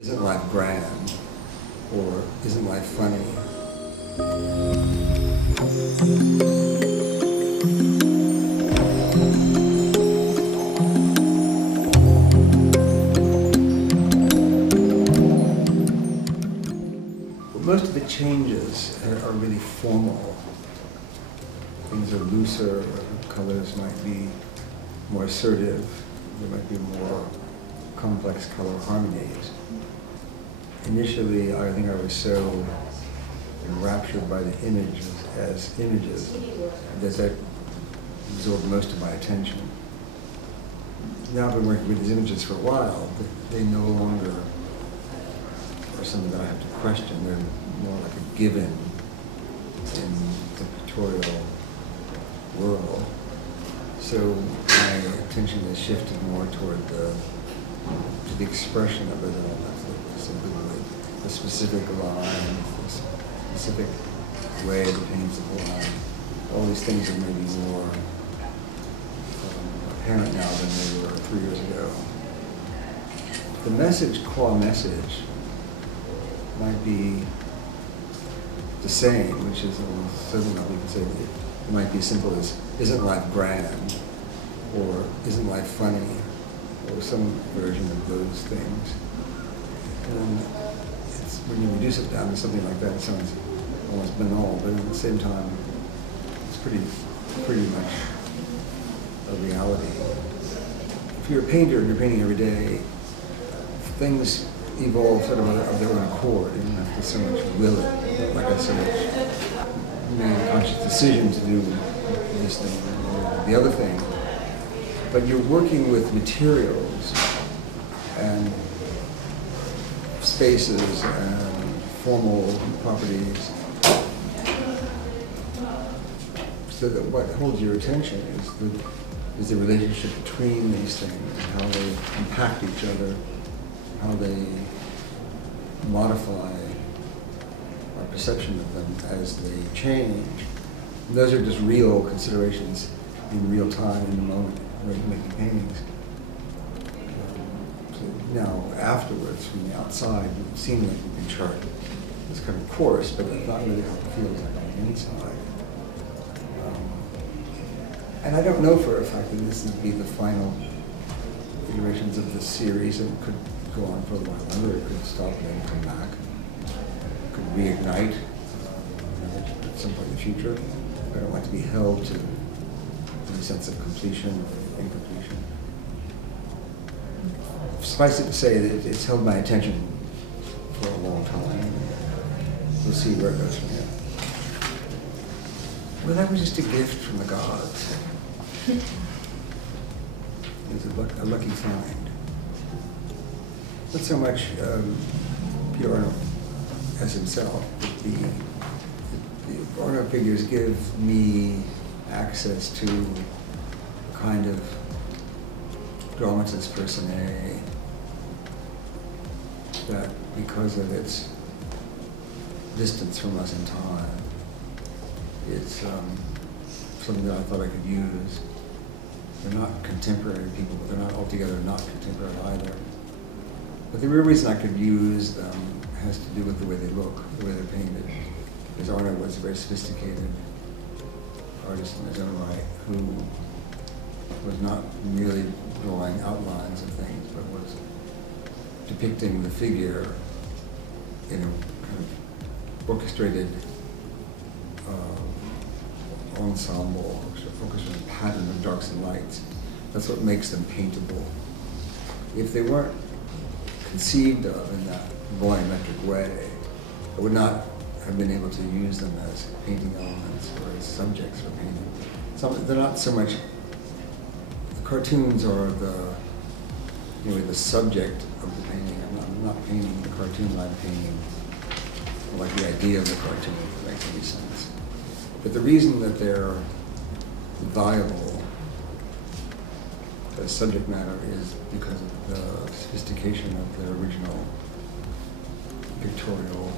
Isn't life grand? Or isn't life funny? But most of the changes are really formal. Things are looser, colors might be more assertive, there might be more complex color harmonies. Initially, I think I was so enraptured by the images as images that absorbed most of my attention. Now I've been working with these images for a while, but they no longer are something that I have to question. They're more like a given in the pictorial world. So my attention has shifted more toward the expression of it all. The specific line, the specific way the paintings of line. All these things are maybe more apparent now than they were 3 years ago. The message, core message, might be the same, which is, certainly we can say it might be as simple as, isn't life grand? Or isn't life funny? Or some version of those things. And when you reduce it down to something like that, it sounds almost banal, but at the same time, it's pretty much a reality. If you're a painter and you're painting every day, things evolve sort of their own accord. You don't have to so much will it, like I so much make a conscious decision to do this thing or the other thing. But you're working with materials and spaces and formal properties, so that what holds your attention is the relationship between these things, how they impact each other, how they modify our perception of them as they change. And those are just real considerations in real time, in the moment, when you're making paintings. Now, afterwards, from the outside, it seems like you can chart this kind of course, but that's not really how it feels like on the inside. And I don't know for a fact that this would be the final iterations of the series. It could go on for a while longer, it could stop and then come back. It could reignite at some point in the future. I don't want to be held to any sense of completion or incompletion. Suffice it to say that it's held my attention for a long time. We'll see where it goes from here. Well, that was just a gift from the gods. It was a lucky find. Not so much Peter Arno as himself, but the Arno figures give me access to a kind of dramatis personae that, because of its distance from us in time, it's something that I thought I could use. They're not contemporary people, but they're not altogether not contemporary either. But the real reason I could use them has to do with the way they look, the way they're painted. Because Arno was a very sophisticated artist in his own right, who was not merely drawing outlines of things, but was depicting the figure in a kind of orchestrated ensemble, orchestrated pattern of darks and lights. That's what makes them paintable. If they weren't conceived of in that volumetric way, I would not have been able to use them as painting elements or as subjects for painting. They're not so much. Cartoons are the subject of the painting. I'm not painting the cartoon, I'm painting like the idea of the cartoon, if that makes any sense. But the reason that they're valuable as subject matter is because of the sophistication of their original pictorial